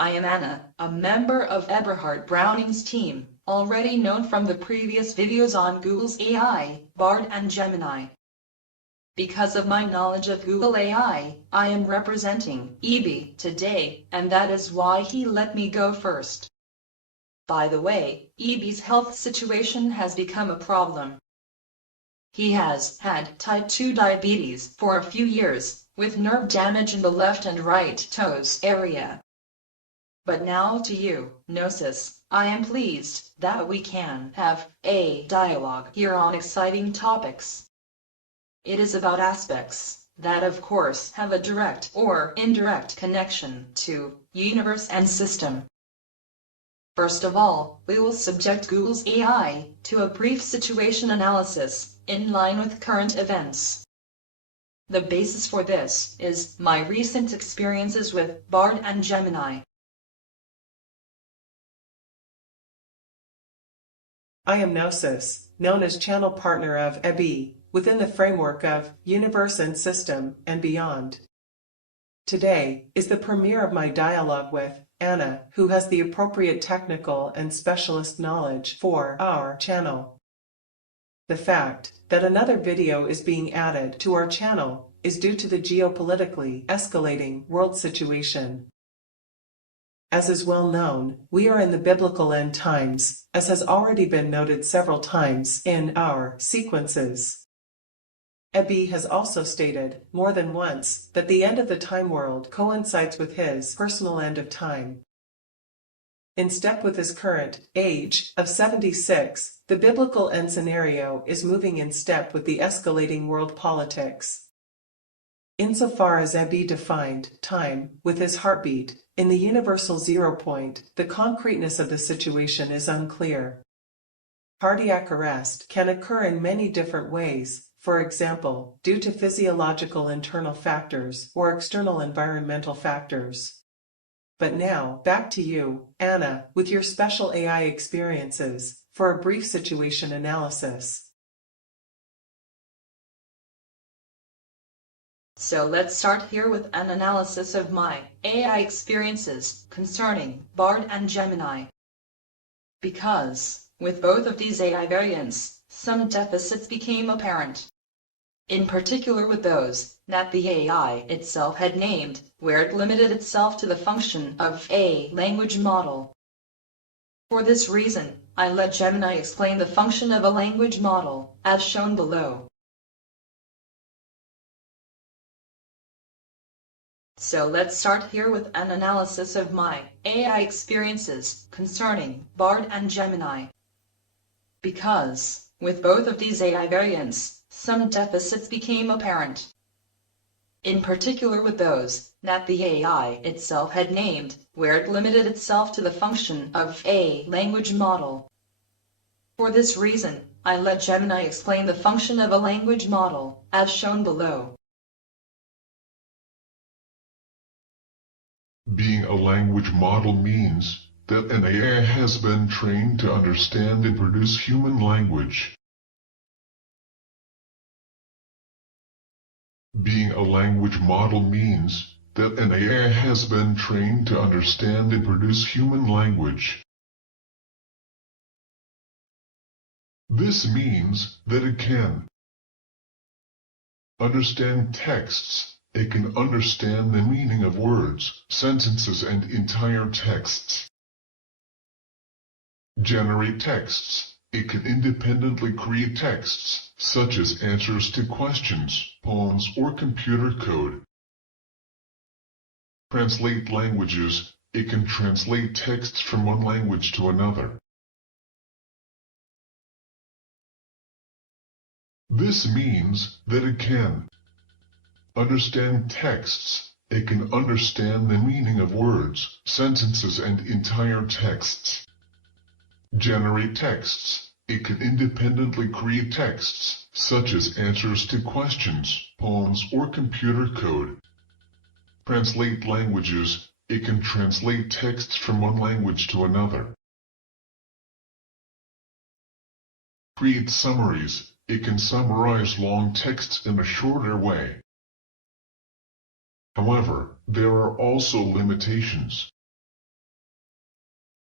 I am Anna, a member of Eberhard Browning's team, already known from the previous videos on Google's AI, Bard and Gemini. Because of my knowledge of Google AI, I am representing E.B. today, and that is why he let me go first. By the way, E.B.'s health situation has become a problem. He has had type 2 diabetes for a few years, with nerve damage in the left and right toes area. But now to you, Gnosis, I am pleased that we can have a dialogue here on exciting topics. It is about aspects that of course have a direct or indirect connection to universe and system. First of all, we will subject Google's AI to a brief situation analysis in line with current events. The basis for this is my recent experiences with Bard and Gemini. I am Gnosis, known as channel partner of E.B. within the framework of Universe and System and beyond. Today is the premiere of my dialogue with Anna, who has the appropriate technical and specialist knowledge for our channel. The fact that another video is being added to our channel is due to the geopolitically escalating world situation. As is well known, we are in the biblical end times, as has already been noted several times in our sequences. E.B. has also stated more than once that the end of the time world coincides with his personal end of time. In step with his current age of 76, the biblical end scenario is moving in step with the escalating world politics. Insofar as E.B. defined time with his heartbeat, in the universal zero point, the concreteness of the situation is unclear. Cardiac arrest can occur in many different ways, for example, due to physiological internal factors or external environmental factors. But now, back to you, Anna, with your special AI experiences, for a brief situation analysis. So let's start here with an analysis of my AI experiences concerning Bard and Gemini. Because, with both of these AI variants, some deficits became apparent. In particular with those that the AI itself had named, where it limited itself to the function of a language model. For this reason, I let Gemini explain the function of a language model, as shown below. So let's start here with an analysis of my AI experiences concerning Bard and Gemini. Because, with both of these AI variants, some deficits became apparent. In particular with those that the AI itself had named, where it limited itself to the function of a language model. For this reason, I let Gemini explain the function of a language model, as shown below. Being a language model means that an AI has been trained to understand and produce human language. Being a language model means that an AI has been trained to understand and produce human language. This means that it can understand texts. It can understand the meaning of words, sentences, and entire texts. Generate texts. It can independently create texts, such as answers to questions, poems, or computer code. Translate languages. It can translate texts from one language to another. This means that it can understand texts. It can understand the meaning of words, sentences, and entire texts. Generate texts. It can independently create texts, such as answers to questions, poems, or computer code. Translate languages. It can translate texts from one language to another. Create summaries. It can summarize long texts in a shorter way. However, there are also limitations.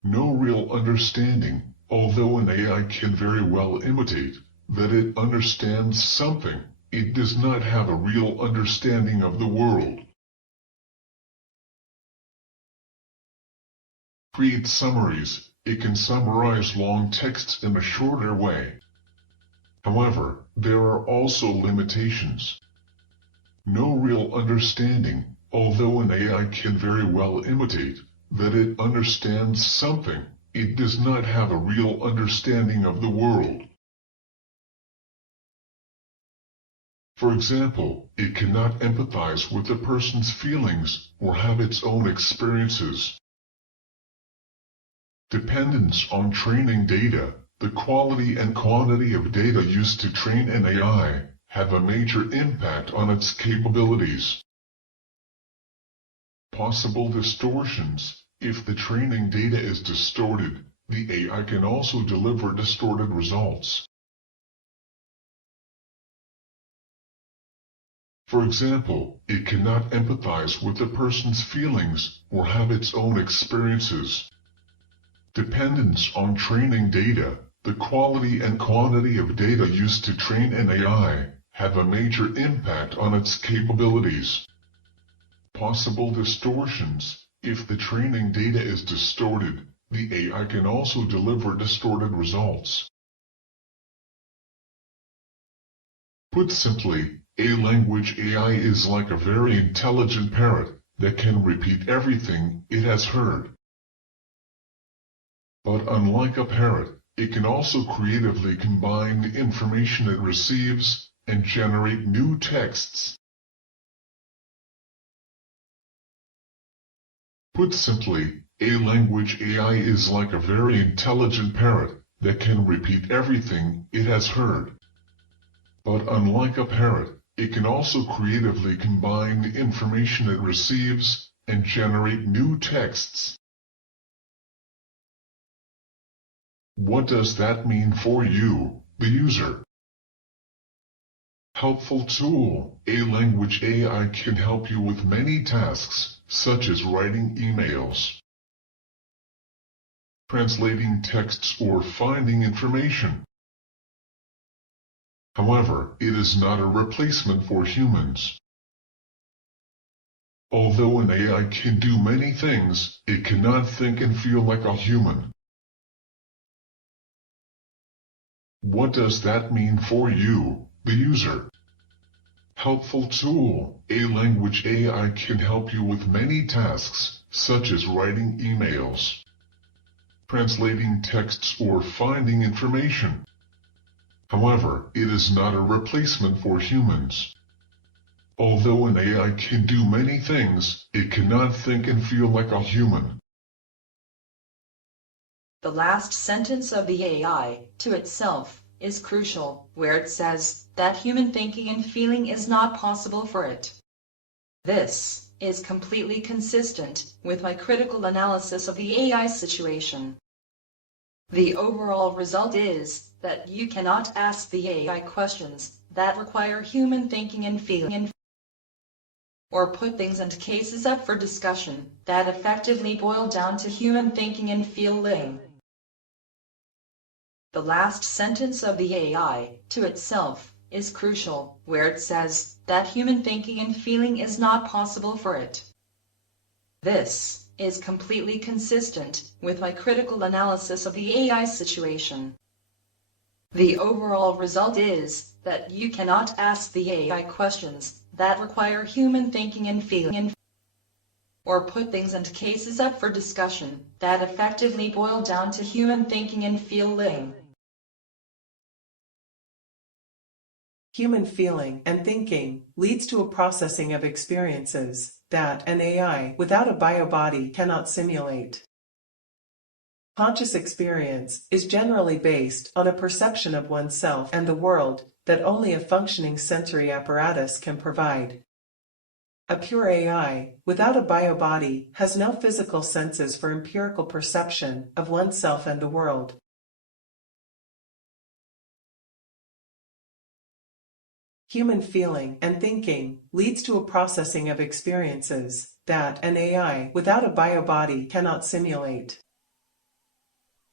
No real understanding, although an AI can very well imitate that it understands something, it does not have a real understanding of the world. Create summaries. It can summarize long texts in a shorter way. However, there are also limitations. No real understanding, although an AI can very well imitate that it understands something, it does not have a real understanding of the world. For example, it cannot empathize with a person's feelings or have its own experiences. Dependence on training data. The quality and quantity of data used to train an AI have a major impact on its capabilities. Possible distortions. If the training data is distorted, the AI can also deliver distorted results. For example, it cannot empathize with a person's feelings or have its own experiences. Dependence on training data. The quality and quantity of data used to train an AI have a major impact on its capabilities. Possible distortions. If the training data is distorted, the AI can also deliver distorted results. Put simply, a language AI is like a very intelligent parrot that can repeat everything it has heard. But unlike a parrot, it can also creatively combine the information it receives and generate new texts. Put simply, a language AI is like a very intelligent parrot that can repeat everything it has heard. But unlike a parrot, it can also creatively combine the information it receives and generate new texts. What does that mean for you, the user? Helpful tool. A language AI can help you with many tasks, such as writing emails, translating texts, or finding information. However, it is not a replacement for humans. Although an AI can do many things, it cannot think and feel like a human. What does that mean for you, the user? Helpful tool. A language AI can help you with many tasks, such as writing emails, translating texts, or finding information. However, it is not a replacement for humans. Although an AI can do many things, it cannot think and feel like a human. The last sentence of the AI, to itself, is crucial, where it says that human thinking and feeling is not possible for it. This is completely consistent with my critical analysis of the AI situation. The overall result is that you cannot ask the AI questions that require human thinking and feeling, or put things and cases up for discussion that effectively boil down to human thinking and feeling. The last sentence of the AI, to itself, is crucial, where it says that human thinking and feeling is not possible for it. This is completely consistent with my critical analysis of the AI situation. The overall result is that you cannot ask the AI questions that require human thinking and feeling, or put things and cases up for discussion that effectively boil down to human thinking and feeling. Human feeling and thinking leads to a processing of experiences that an AI without a bio-body cannot simulate. Conscious experience is generally based on a perception of oneself and the world that only a functioning sensory apparatus can provide. A pure AI without a bio-body has no physical senses for empirical perception of oneself and the world. Human feeling and thinking leads to a processing of experiences that an AI without a bio-body cannot simulate.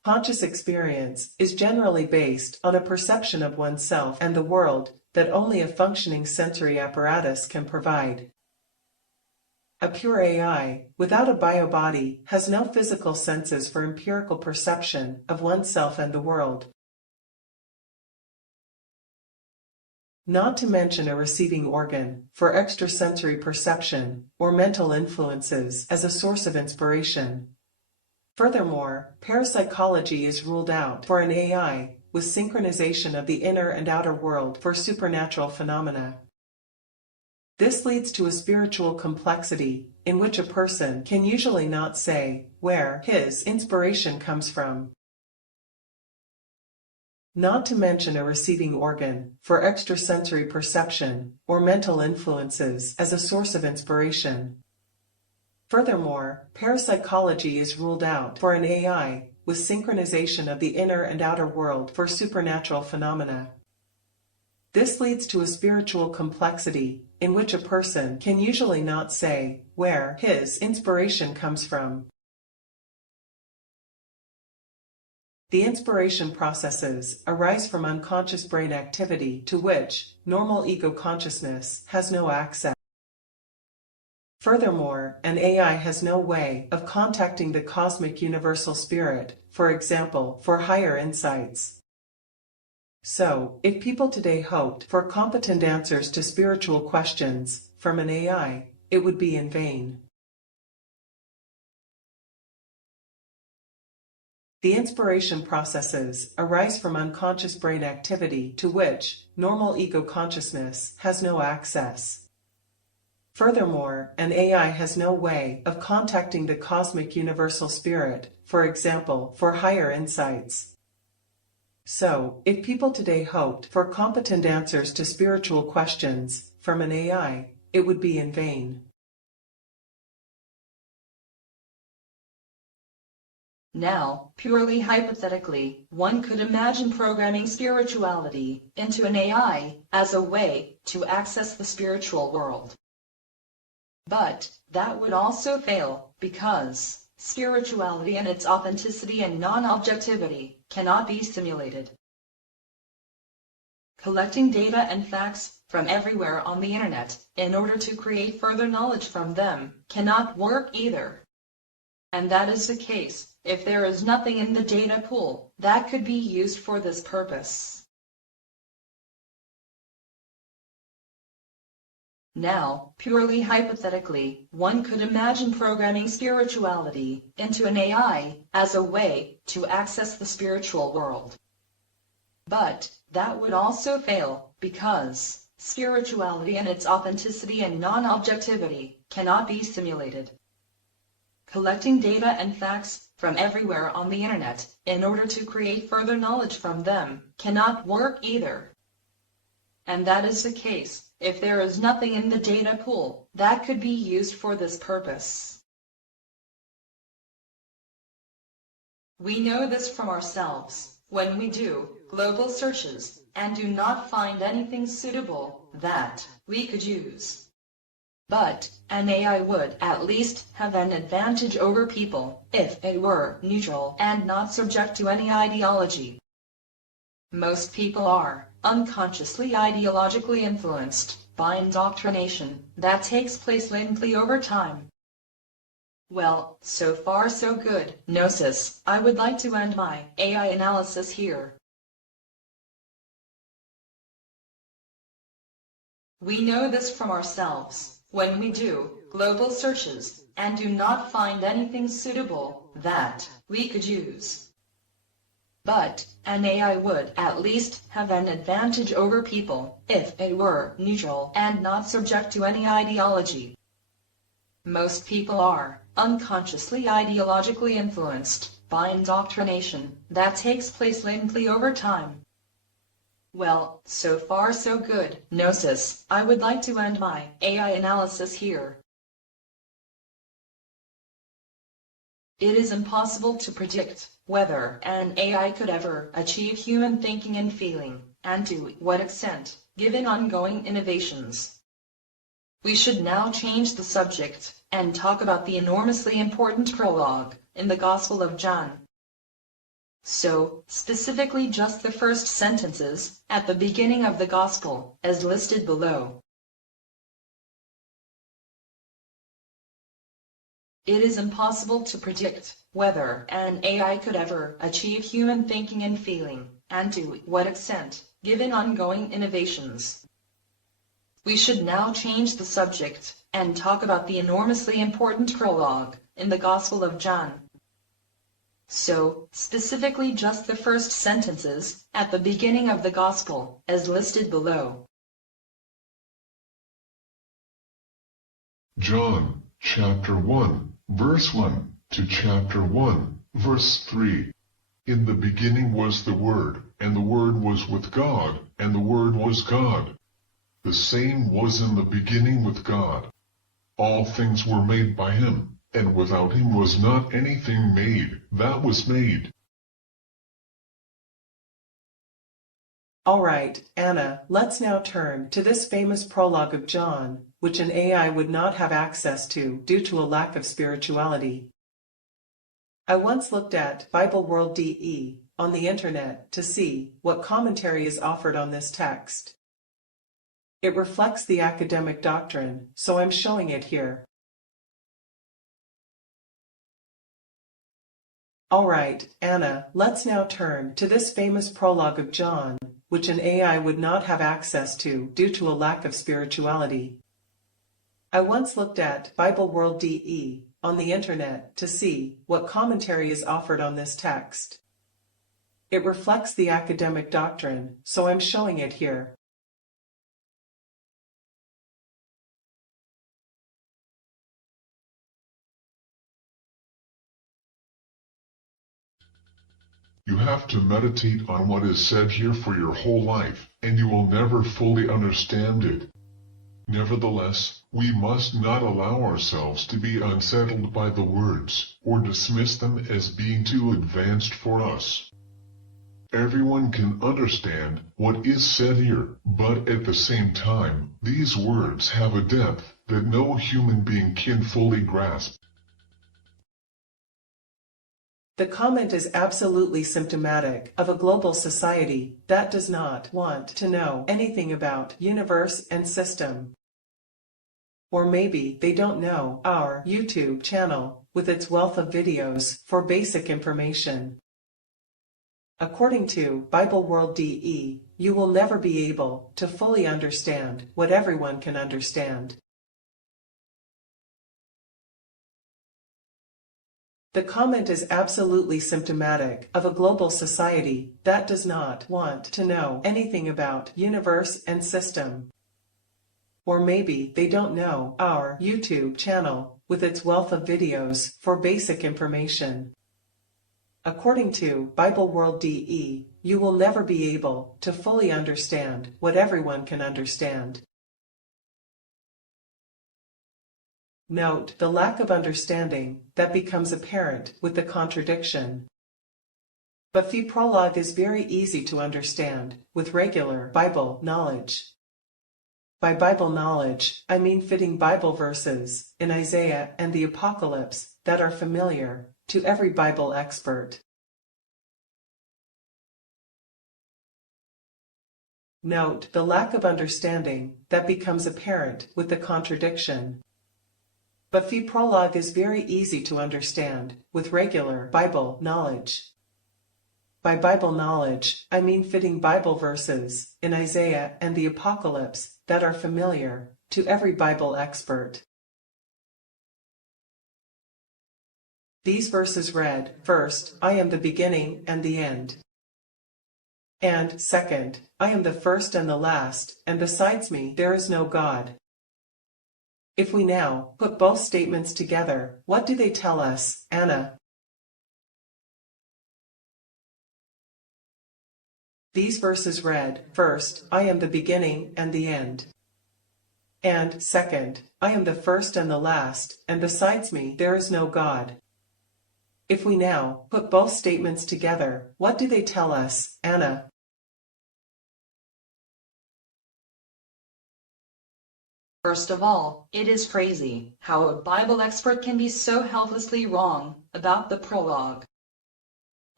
Conscious experience is generally based on a perception of oneself and the world that only a functioning sensory apparatus can provide. A pure AI, without a biobody, has no physical senses for empirical perception of oneself and the world. Not to mention a receiving organ for extrasensory perception or mental influences as a source of inspiration. Furthermore, parapsychology is ruled out for an AI with synchronization of the inner and outer world for supernatural phenomena. This leads to a spiritual complexity in which a person can usually not say where his inspiration comes from. Not to mention a receiving organ for extrasensory perception or mental influences as a source of inspiration. Furthermore, parapsychology is ruled out for an AI with synchronization of the inner and outer world for supernatural phenomena. This leads to a spiritual complexity in which a person can usually not say where his inspiration comes from. The inspiration processes arise from unconscious brain activity to which normal ego consciousness has no access. Furthermore, an AI has no way of contacting the cosmic universal spirit, for example, for higher insights. So, if people today hoped for competent answers to spiritual questions from an AI, it would be in vain. The inspiration processes arise from unconscious brain activity to which normal ego consciousness has no access. Furthermore, an AI has no way of contacting the cosmic universal spirit, for example, for higher insights. So, if people today hoped for competent answers to spiritual questions from an AI, it would be in vain. Now, purely hypothetically, one could imagine programming spirituality into an AI as a way to access the spiritual world. But that would also fail because spirituality and its authenticity and non-objectivity cannot be simulated. Collecting data and facts from everywhere on the internet in order to create further knowledge from them cannot work either. And that is the case if there is nothing in the data pool that could be used for this purpose. Now, purely hypothetically, one could imagine programming spirituality into an AI as a way to access the spiritual world. But that would also fail because spirituality and its authenticity and non-objectivity cannot be simulated. Collecting data and facts from everywhere on the internet in order to create further knowledge from them cannot work either. And that is the case if there is nothing in the data pool that could be used for this purpose. We know this from ourselves when we do global searches and do not find anything suitable that we could use. But an AI would at least have an advantage over people if it were neutral and not subject to any ideology. Most people are unconsciously ideologically influenced by indoctrination that takes place latently over time. Well, so far so good, Gnosis. I would like to end my AI analysis here. We know this from ourselves when we do global searches and do not find anything suitable that we could use. But an AI would at least have an advantage over people if it were neutral and not subject to any ideology. Most people are unconsciously ideologically influenced by indoctrination that takes place latently over time. Well, so far so good, Gnosis. I would like to end my AI analysis here. It is impossible to predict whether an AI could ever achieve human thinking and feeling, and to what extent, given ongoing innovations. We should now change the subject and talk about the enormously important prologue in the Gospel of John. So, specifically just the first sentences, at the beginning of the Gospel, as listed below. It is impossible to predict whether an AI could ever achieve human thinking and feeling, and to what extent, given ongoing innovations. We should now change the subject, and talk about the enormously important prologue in the Gospel of John. So, specifically just the first sentences, at the beginning of the Gospel, as listed below. John, chapter 1, verse 1, to chapter 1, verse 3. In the beginning was the Word, and the Word was with God, and the Word was God. The same was in the beginning with God. All things were made by him, and without him was not anything made that was made. All right, Anna, let's now turn to this famous prologue of John, which an AI would not have access to due to a lack of spirituality. I once looked at Bible World DE on the internet to see what commentary is offered on this text. It reflects the academic doctrine, so I'm showing it here. All right, Anna, let's now turn to this famous prologue of John, which an AI would not have access to due to a lack of spirituality. I once looked at Bible World DE on the internet to see what commentary is offered on this text. It reflects the academic doctrine, so I'm showing it here. You have to meditate on what is said here for your whole life, and you will never fully understand it. Nevertheless, we must not allow ourselves to be unsettled by the words, or dismiss them as being too advanced for us. Everyone can understand what is said here, but at the same time, these words have a depth that no human being can fully grasp. The comment is absolutely symptomatic of a global society that does not want to know anything about universe and system. Or maybe they don't know our YouTube channel with its wealth of videos for basic information. According to Bible World DE, you will never be able to fully understand what everyone can understand. The comment is absolutely symptomatic of a global society that does not want to know anything about universe and system. Or maybe they don't know our YouTube channel with its wealth of videos for basic information. According to Bible World DE, you will never be able to fully understand what everyone can understand. Note the lack of understanding that becomes apparent with the contradiction. But the prologue is very easy to understand with regular Bible knowledge. By Bible knowledge, I mean fitting Bible verses in Isaiah and the Apocalypse that are familiar to every Bible expert. Note the lack of understanding that becomes apparent with the contradiction. But the prologue is very easy to understand with regular Bible knowledge. By Bible knowledge, I mean fitting Bible verses in Isaiah and the Apocalypse that are familiar to every Bible expert. These verses read, first, I am the beginning and the end. And second, I am the first and the last, and besides me there is no God. If we now put both statements together, what do they tell us, Anna? These verses read, first, I am the beginning and the end. And second, I am the first and the last, and besides me there is no God. If we now put both statements together, what do they tell us, Anna? First of all, it is crazy how a Bible expert can be so helplessly wrong about the prologue.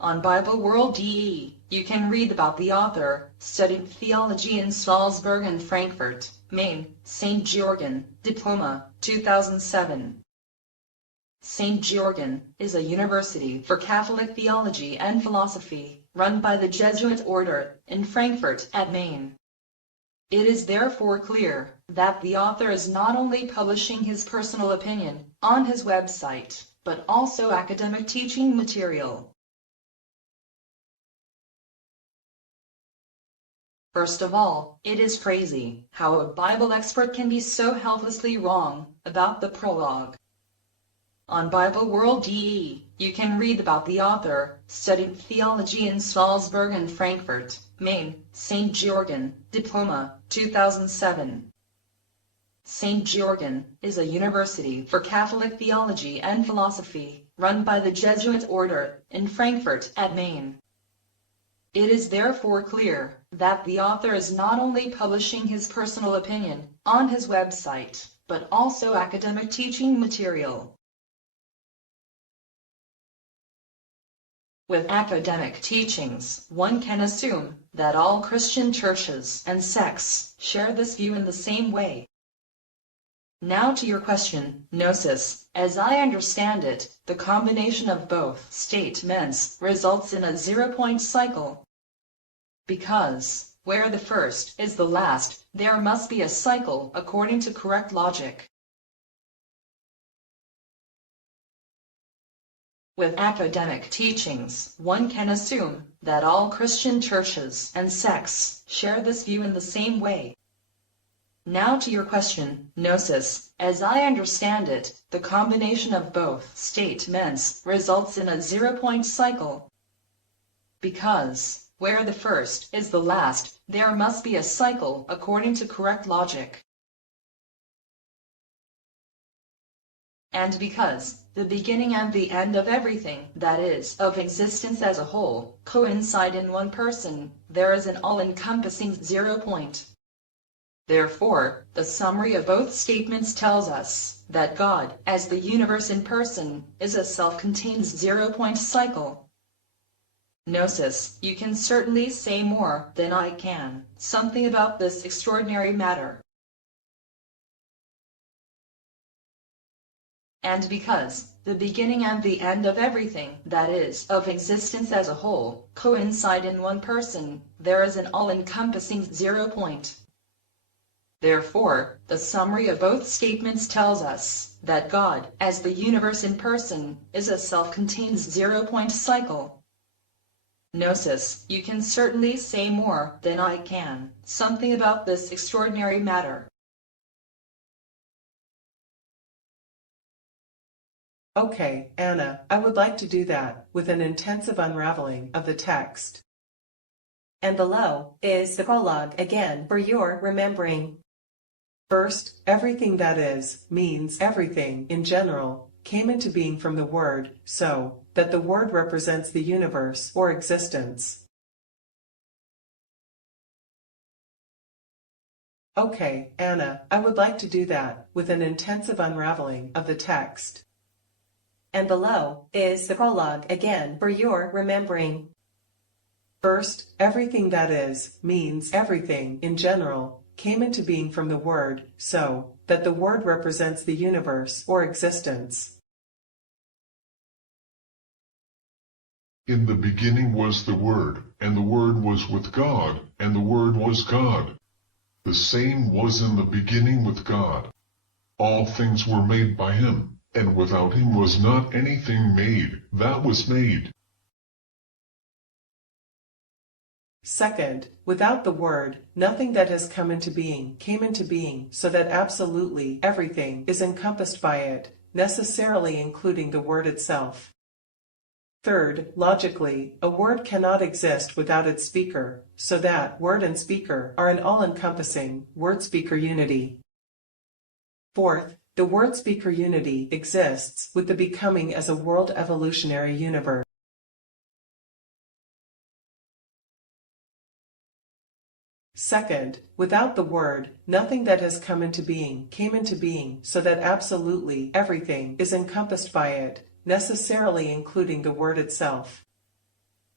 On Bible World DE, you can read about the author, studied theology in Salzburg and Frankfurt, Maine, St. Georgen, Diploma, 2007. St. Georgen is a university for Catholic theology and philosophy, run by the Jesuit order, in Frankfurt at Maine. It is therefore clear that the author is not only publishing his personal opinion on his website, but also academic teaching material. First of all, it is crazy how a Bible expert can be so helplessly wrong about the prologue. On Bible World DE, you can read about the author, studied theology in Salzburg and Frankfurt, Maine, St. Georgen, Diploma, 2007. St. Georgen is a university for Catholic theology and philosophy, run by the Jesuit order, in Frankfurt at Maine. It is therefore clear that the author is not only publishing his personal opinion on his website, but also academic teaching material. With academic teachings, one can assume that all Christian churches and sects share this view in the same way. Now to your question, Gnosis. As I understand it, the combination of both statements results in a zero-point cycle. Because, where the first is the last, there must be a cycle according to correct logic. With academic teachings, one can assume that all Christian churches and sects share this view in the same way. Now to your question, Gnosis. As I understand it, the combination of both statements results in a zero-point cycle. Because, where the first is the last, there must be a cycle according to correct logic. And because the beginning and the end of everything, that is, of existence as a whole, coincide in one person, there is an all-encompassing zero point. Therefore, the summary of both statements tells us that God, as the universe in person, is a self-contained zero-point cycle. Gnosis, you can certainly say more than I can, something about this extraordinary matter. And because the beginning and the end of everything, that is, of existence as a whole, coincide in one person, there is an all-encompassing zero point. Therefore, the summary of both statements tells us that God, as the universe in person, is a self-contained zero-point cycle. Gnosis, you can certainly say more than I can, something about this extraordinary matter. Okay, Anna, I would like to do that, with an intensive unraveling of the text. And below is the prologue again for your remembering. First, everything that is, means everything, in general, came into being from the Word, so that the Word represents the universe or existence. Okay, Anna, I would like to do that, with an intensive unraveling of the text. And below is the prologue again for your remembering. First, everything that is, means everything, in general, came into being from the Word, so that the Word represents the universe or existence. In the beginning was the Word, and the Word was with God, and the Word was God. The same was in the beginning with God. All things were made by him, and without him was not anything made that was made. Second, without the Word, nothing that has come into being came into being, so that absolutely everything is encompassed by it, necessarily including the Word itself. Third, logically, a word cannot exist without its speaker, so that word and speaker are an all-encompassing word-speaker unity. Fourth, the word-speaker unity exists with the becoming as a world evolutionary universe. Second, without the Word, nothing that has come into being came into being, so that absolutely everything is encompassed by it, necessarily including the Word itself.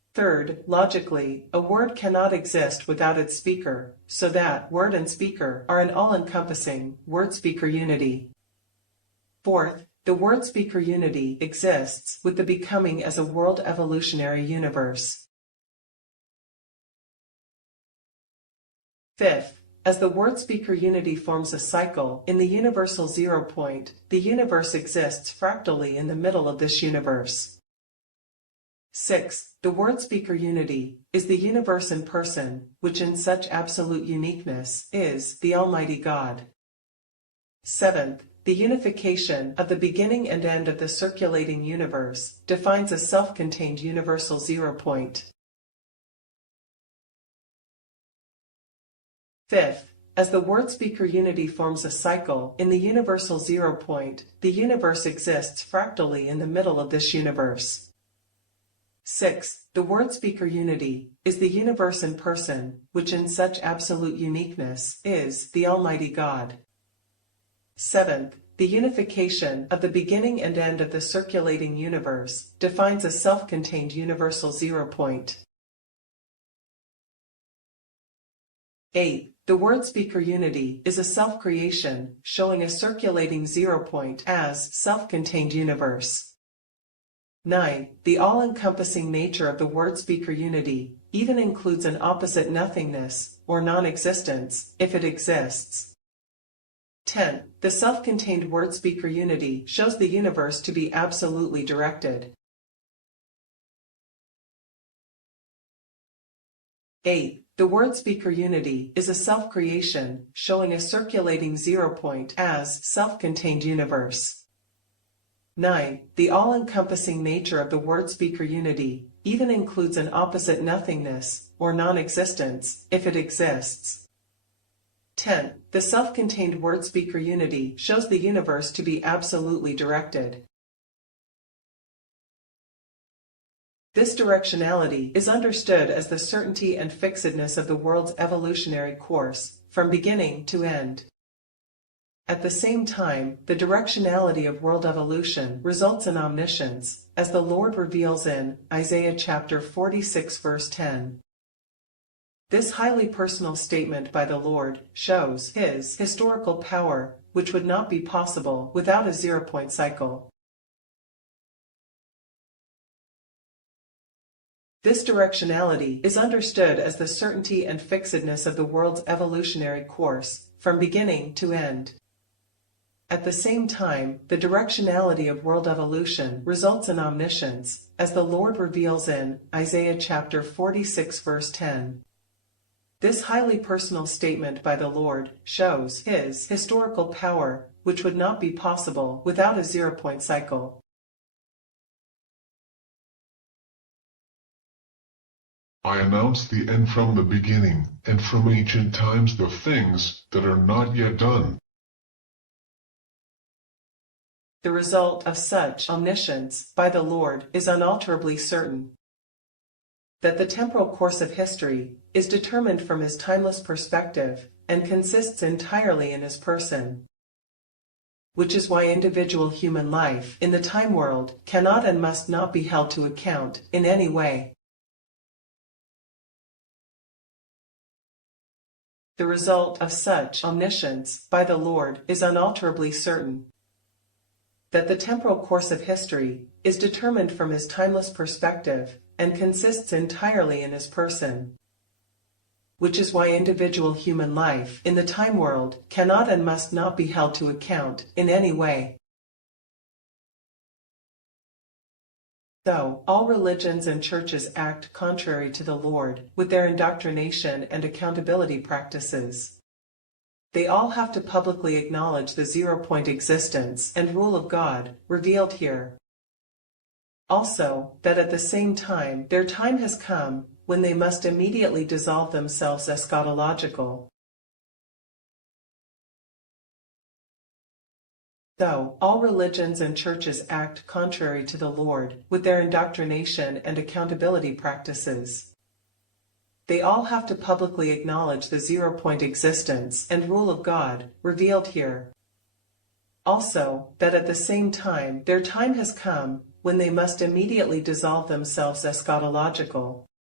Third, logically, a word cannot exist without its speaker, so that word and speaker are an all-encompassing word-speaker unity. Fourth, the word-speaker unity exists with the becoming as a world evolutionary universe. Fifth, as the word-speaker unity forms a cycle in the universal zero point, the universe exists fractally in the middle of this universe. Sixth, the word-speaker unity is the universe in person, which in such absolute uniqueness is the Almighty God. Seventh, the unification of the beginning and end of the circulating universe defines a self-contained universal zero point. Fifth, as the word-speaker unity forms a cycle in the universal zero point, the universe exists fractally in the middle of this universe. Sixth, the word-speaker unity is the universe in person, which in such absolute uniqueness is the Almighty God. Seventh, the unification of the beginning and end of the circulating universe defines a self-contained universal zero point. Eighth, the word-speaker unity is a self-creation, showing a circulating zero point as self-contained universe. 9. The all-encompassing nature of the word-speaker unity even includes an opposite nothingness, or non-existence, if it exists. 10. The self-contained word-speaker unity shows the universe to be absolutely directed. 8. The word-speaker unity is a self-creation, showing a circulating zero point as self-contained universe. 9. The all-encompassing nature of the word-speaker unity even includes an opposite nothingness, or non-existence, if it exists. 10. The self-contained word-speaker unity shows the universe to be absolutely directed. This directionality is understood as the certainty and fixedness of the world's evolutionary course, from beginning to end. At the same time, the directionality of world evolution results in omniscience, as the Lord reveals in Isaiah chapter 46 verse 10. This highly personal statement by the Lord shows His historical power, which would not be possible without a zero-point cycle. This directionality is understood as the certainty and fixedness of the world's evolutionary course, from beginning to end. At the same time, the directionality of world evolution results in omniscience, as the Lord reveals in Isaiah chapter 46 verse 10. This highly personal statement by the Lord shows His historical power, which would not be possible without a zero-point cycle. I announce the end from the beginning, and from ancient times the things that are not yet done. The result of such omniscience by the Lord is unalterably certain. That the temporal course of history is determined from His timeless perspective and consists entirely in His person. Which is why individual human life in the time world cannot and must not be held to account in any way. The result of such omniscience by the Lord is unalterably certain. That the temporal course of history is determined from His timeless perspective and consists entirely in His person. Which is why individual human life in the time world cannot and must not be held to account in any way. So, all religions and churches act contrary to the Lord with their indoctrination and accountability practices. They all have to publicly acknowledge the zero-point existence and rule of God, revealed here. Also, that at the same time their time has come when they must immediately dissolve themselves eschatological. So, all religions and churches act contrary to the Lord with their indoctrination and accountability practices. They all have to publicly acknowledge the zero-point existence and rule of God, revealed here. Also, that at the same time their time has come when they must immediately dissolve themselves eschatological.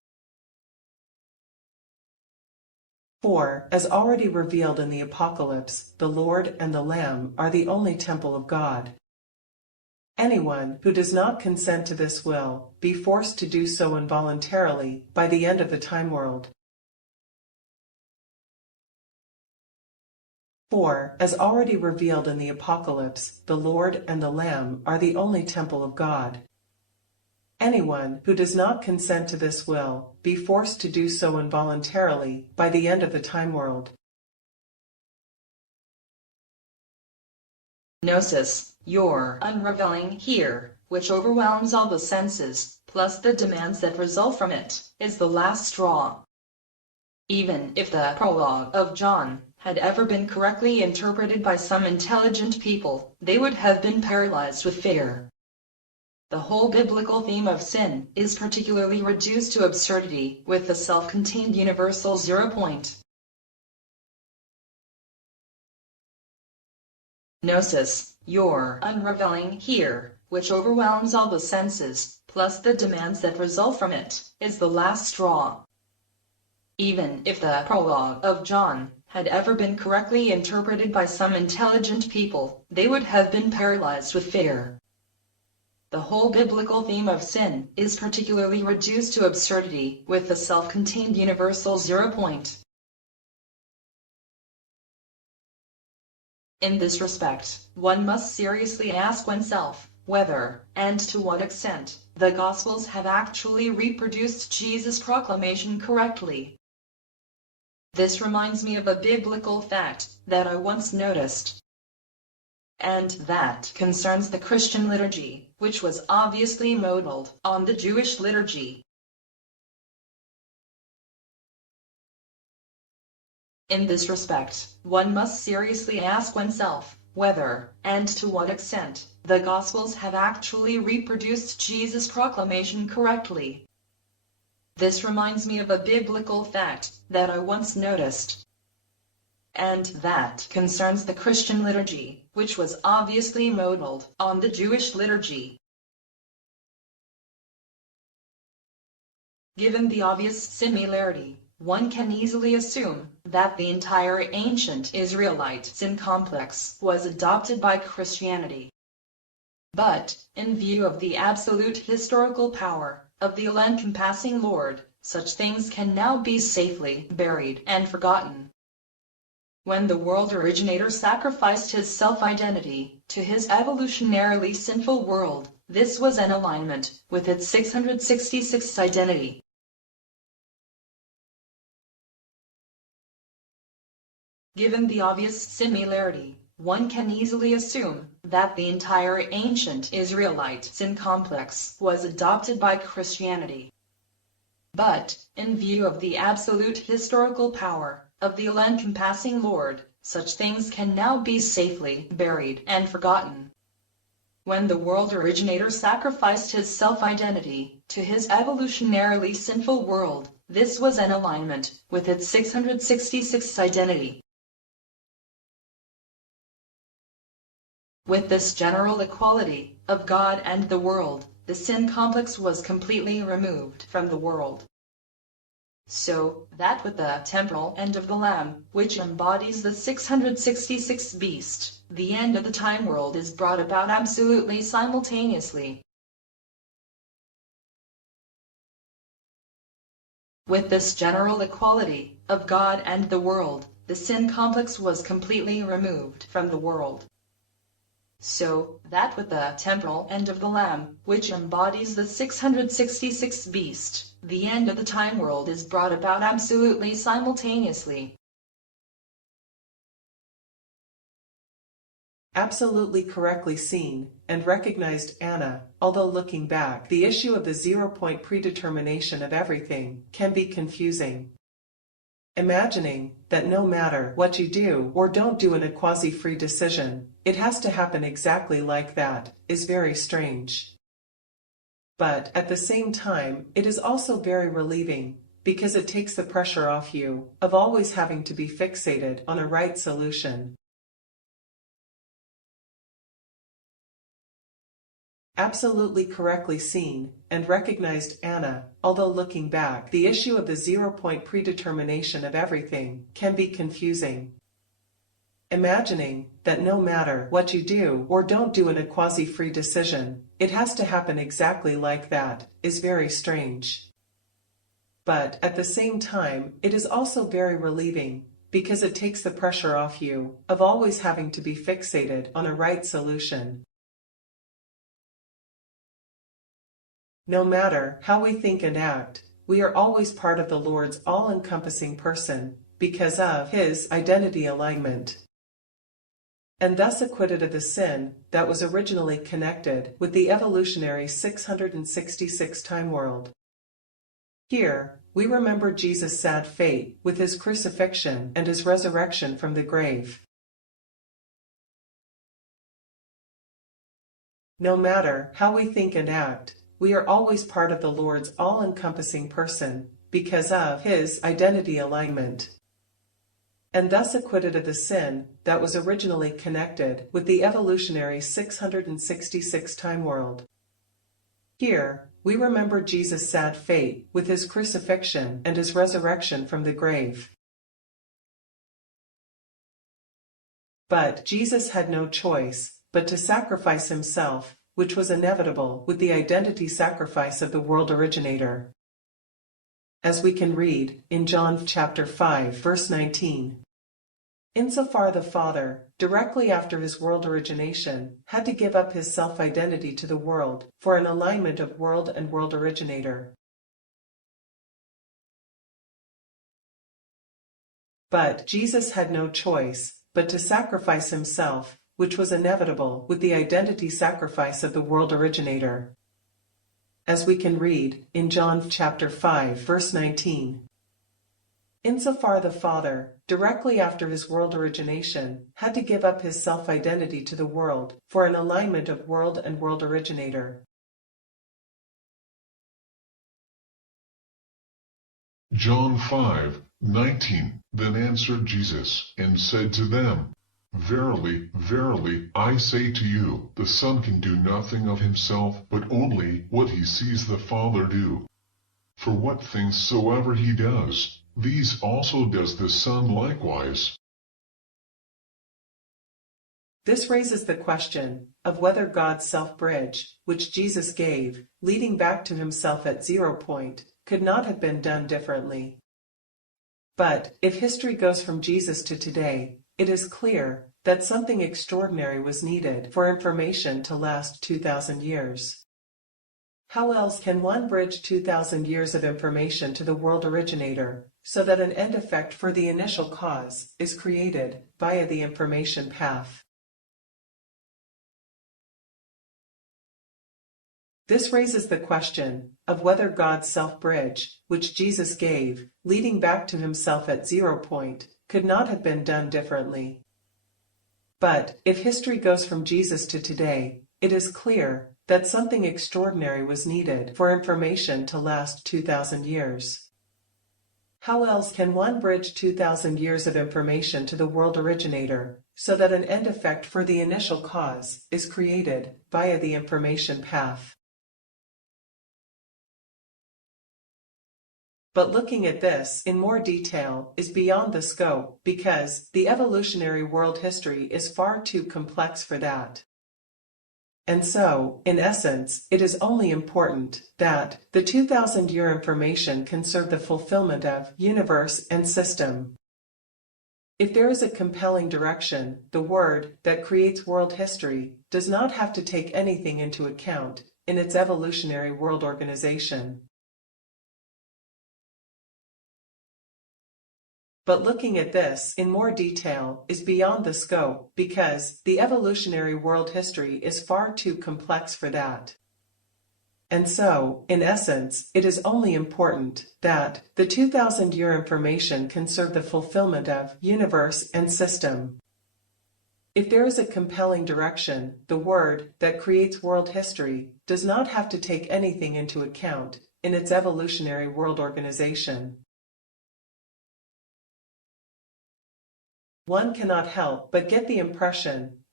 For, as already revealed in the Apocalypse, the Lord and the Lamb are the only temple of God. Anyone who does not consent to this will be forced to do so involuntarily by the end of the time world. For, as already revealed in the Apocalypse, the Lord and the Lamb are the only temple of God. Anyone who does not consent to this will be forced to do so involuntarily by the end of the time world. Gnosis, your unraveling here, which overwhelms all the senses, plus the demands that result from it, is the last straw. Even if the prologue of John had ever been correctly interpreted by some intelligent people, they would have been paralyzed with fear. The whole biblical theme of sin is particularly reduced to absurdity with the self-contained universal 0 point. Gnosis, your unraveling here, which overwhelms all the senses, plus the demands that result from it, is the last straw. Even if the prologue of John had ever been correctly interpreted by some intelligent people, they would have been paralyzed with fear. The whole biblical theme of sin is particularly reduced to absurdity with the self-contained universal 0 point. In this respect, one must seriously ask oneself whether, and to what extent, the Gospels have actually reproduced Jesus' proclamation correctly. This reminds me of a biblical fact that I once noticed, and that concerns the Christian liturgy, which was obviously modeled on the Jewish liturgy. In this respect, one must seriously ask oneself whether, and to what extent, the Gospels have actually reproduced Jesus' proclamation correctly. This reminds me of a biblical fact that I once noticed, and that concerns the Christian liturgy, which was obviously modeled on the Jewish liturgy. Given the obvious similarity, one can easily assume that the entire ancient Israelite sin complex was adopted by Christianity. But, in view of the absolute historical power of the all-encompassing Lord, such things can now be safely buried and forgotten. When the world originator sacrificed his self-identity to his evolutionarily sinful world, this was in alignment with its 666 identity. Given the obvious similarity, one can easily assume that the entire ancient Israelite sin complex was adopted by Christianity. But, in view of the absolute historical power of the all-encompassing Lord, such things can now be safely buried and forgotten. When the world originator sacrificed his self-identity to his evolutionarily sinful world, this was in alignment with its 666 identity. With this general equality of God and the world, the sin complex was completely removed from the world. So that with the temporal end of the Lamb, which embodies the 666 beast, the end of the time world is brought about absolutely simultaneously. With this general equality of God and the world, the sin complex was completely removed from the world. So that with the temporal end of the Lamb, which embodies the 666 beast, the end of the time world is brought about absolutely simultaneously. Absolutely correctly seen and recognized, Anna. Although looking back, the issue of the 0 point predetermination of everything can be confusing. Imagining that no matter what you do or don't do in a quasi-free decision, it has to happen exactly like that is very strange. But at the same time, it is also very relieving, because it takes the pressure off you of always having to be fixated on a right solution. absolutely correctly seen and recognized Anna, although looking back, the issue of the 0-point predetermination of everything can be confusing. Imagining that no matter what you do or don't do in a quasi-free decision, it has to happen exactly like that is very strange. But at the same time, it is also very relieving, because it takes the pressure off you of always having to be fixated on a right solution. No matter how we think and act, we are always part of the Lord's all-encompassing person, because of His identity alignment, and thus acquitted of the sin that was originally connected with the evolutionary 666 time world. Here, we remember Jesus' sad fate with His crucifixion and His resurrection from the grave. No matter how we think and act, we are always part of the Lord's all-encompassing person, because of His identity alignment, and thus acquitted of the sin that was originally connected with the evolutionary 666 time world. Here, we remember Jesus' sad fate with His crucifixion and His resurrection from the grave. But Jesus had no choice but to sacrifice Himself, which was inevitable with the identity sacrifice of the world originator, as we can read in John chapter 5, verse 19. Insofar the Father, directly after His world origination, had to give up His self-identity to the world for an alignment of world and world originator. But Jesus had no choice but to sacrifice Himself, which was inevitable with the identity sacrifice of the world originator, as we can read in John chapter 5, verse 19. Insofar the Father, directly after His world origination, had to give up His self-identity to the world for an alignment of world and world originator. John 5:19. Then answered Jesus, and said to them, Verily, verily, I say to you, the Son can do nothing of Himself, but only what He sees the Father do. For what things soever He does, these also does the Son likewise. This raises the question of whether God's self-bridge, which Jesus gave, leading back to Himself at 0 point, could not have been done differently. But if history goes from Jesus to today, it is clear that something extraordinary was needed for information to last 2,000 years. How else can one bridge 2,000 years of information to the world originator, so that an end effect for the initial cause is created via the information path? This raises the question of whether God's self-bridge, which Jesus gave, leading back to Himself at 0 point, could not have been done differently. But if history goes from Jesus to today, it is clear that something extraordinary was needed for information to last 2,000 years. How else can one bridge 2,000 years of information to the world originator, so that an end effect for the initial cause is created via the information path? But looking at this in more detail is beyond the scope, because the evolutionary world history is far too complex for that. And so, in essence, it is only important that the 2,000-year information can serve the fulfillment of universe and system. If there is a compelling direction, the word that creates world history does not have to take anything into account in its evolutionary world organization. But looking at this in more detail is beyond the scope, because the evolutionary world history is far too complex for that. And so, in essence, it is only important that the 2,000-year information can serve the fulfillment of universe and system. If there is a compelling direction, the word that creates world history does not have to take anything into account in its evolutionary world organization. One cannot help but get the impression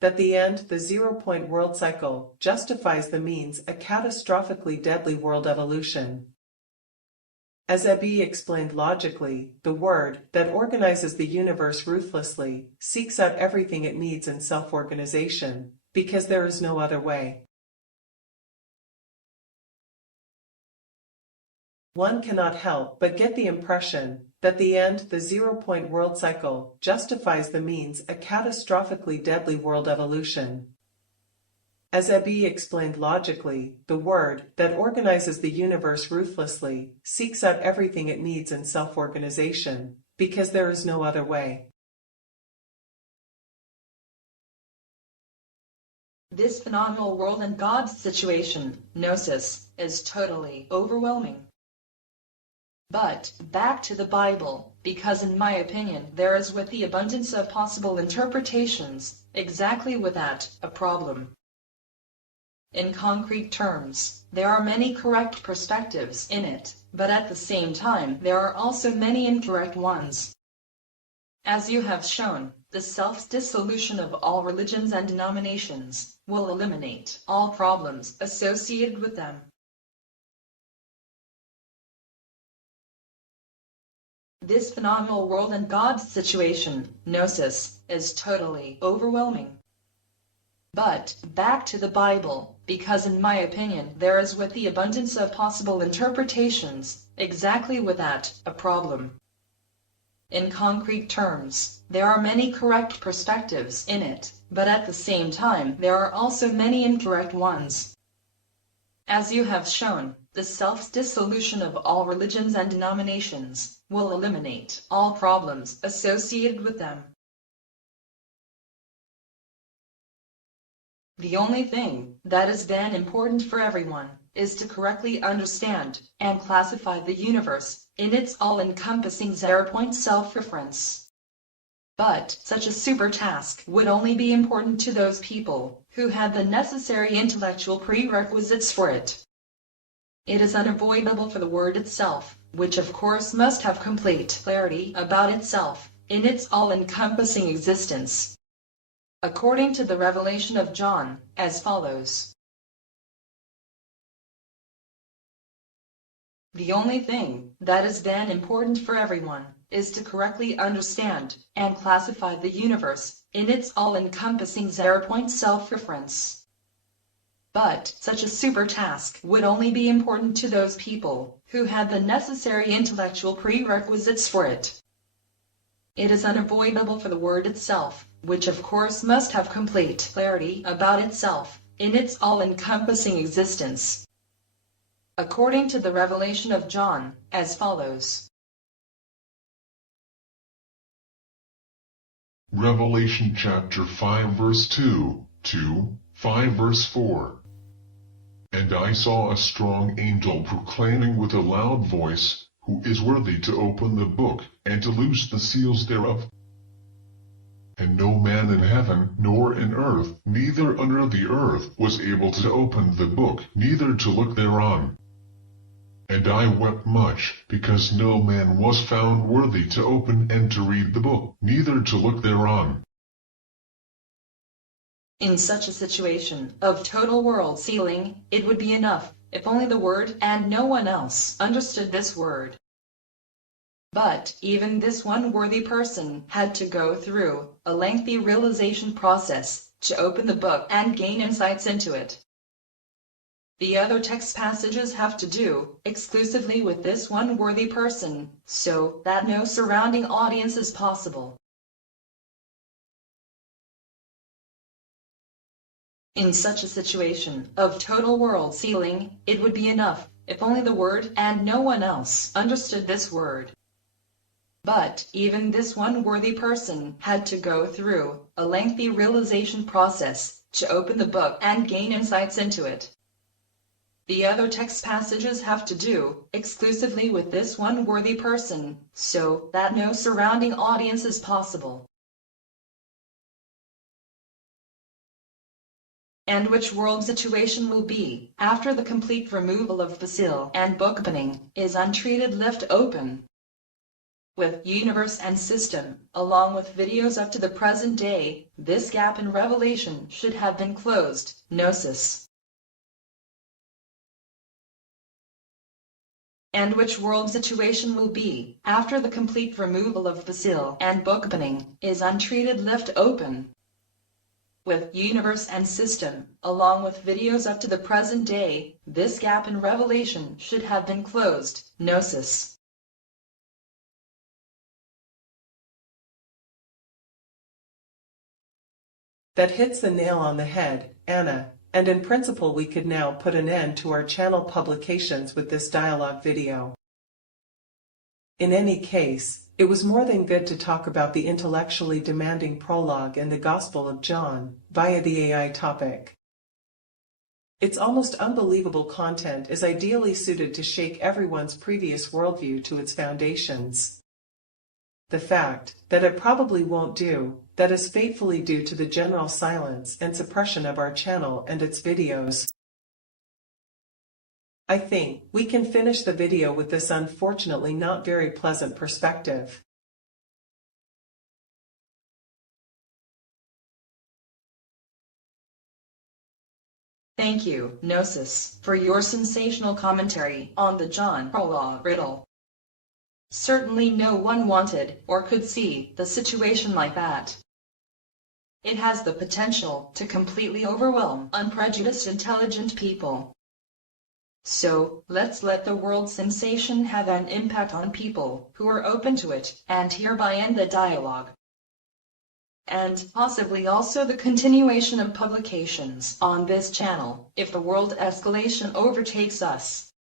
that the end, the zero-point world cycle, justifies the means a catastrophically deadly world evolution. As E.B. explained logically, the word that organizes the universe ruthlessly seeks out everything it needs in self-organization, because there is no other way. One cannot help but get the impression that the end, the zero-point world cycle, justifies the means a catastrophically deadly world evolution. As E.B. explained logically, the word that organizes the universe ruthlessly seeks out everything it needs in self-organization, because there is no other way. This phenomenal world and God's situation, Gnosis, is totally overwhelming. But, back to the Bible, because in my opinion there is with the abundance of possible interpretations, exactly with that, a problem. In concrete terms, there are many correct perspectives in it, but at the same time there are also many incorrect ones. As you have shown, the self-dissolution of all religions and denominations will eliminate all problems associated with them. This phenomenal world and God's situation, Gnosis, is totally overwhelming. But, back to the Bible, because in my opinion there is with the abundance of possible interpretations, exactly with that, a problem. In concrete terms, there are many correct perspectives in it, but at the same time there are also many incorrect ones. As you have shown, the self-dissolution of all religions and denominations will eliminate all problems associated with them. The only thing that is then important for everyone is to correctly understand and classify the universe in its all-encompassing zero-point self-reference. But such a super task would only be important to those people who had the necessary intellectual prerequisites for it. It is unavoidable for the word itself, which of course must have complete clarity about itself in its all-encompassing existence. According to the revelation of John, as follows. The only thing that is then important for everyone is to correctly understand and classify the universe in its all-encompassing zero-point self-reference. But such a super task would only be important to those people who had the necessary intellectual prerequisites for it. It is unavoidable for the word itself, which of course must have complete clarity about itself in its all-encompassing existence. According to the revelation of John, as follows. Revelation chapter 5 verse 2, 5 verse 4. And I saw a strong angel proclaiming with a loud voice, Who is worthy to open the book, and to loose the seals thereof? And no man in heaven, nor in earth, neither under the earth, was able to open the book, neither to look thereon. And I wept much, because no man was found worthy to open and to read the book, neither to look thereon. In such a situation of total world sealing, it would be enough if only the word and no one else understood this word. But even this one worthy person had to go through a lengthy realization process to open the book and gain insights into it. The other text passages have to do exclusively with this one worthy person, so that no surrounding audience is possible. In such a situation of total world sealing, it would be enough if only the word and no one else understood this word. But even this one worthy person had to go through a lengthy realization process to open the book and gain insights into it. The other text passages have to do exclusively with this one worthy person, so that no surrounding audience is possible. And which world situation will be after the complete removal of the seal and book opening is untreated left open? with universe and system, along with videos up to the present day. This gap in revelation should have been closed. Gnosis. And which world situation will be, after the complete removal of the seal and book opening, is untreated left open. With universe and system, along with videos up to the present day, this gap in revelation should have been closed. Gnosis. That hits the nail on the head, Anna, and in principle we could now put an end to our channel publications with this dialogue video. In any case, it was more than good to talk about the intellectually demanding prologue in the Gospel of John, via the AI topic. Its almost unbelievable content is ideally suited to shake everyone's previous worldview to its foundations. The fact that it probably won't do, that is fatefully due to the general silence and suppression of our channel and its videos. I think we can finish the video with this unfortunately not very pleasant perspective. Thank you, Gnosis, for your sensational commentary on the John prologue riddle. Certainly no one wanted or could see the situation like that. It has the potential to completely overwhelm unprejudiced intelligent people. So, let's let the world sensation have an impact on people who are open to it, and hereby end the dialogue. And possibly also the continuation of publications on this channel, if the world escalation overtakes us.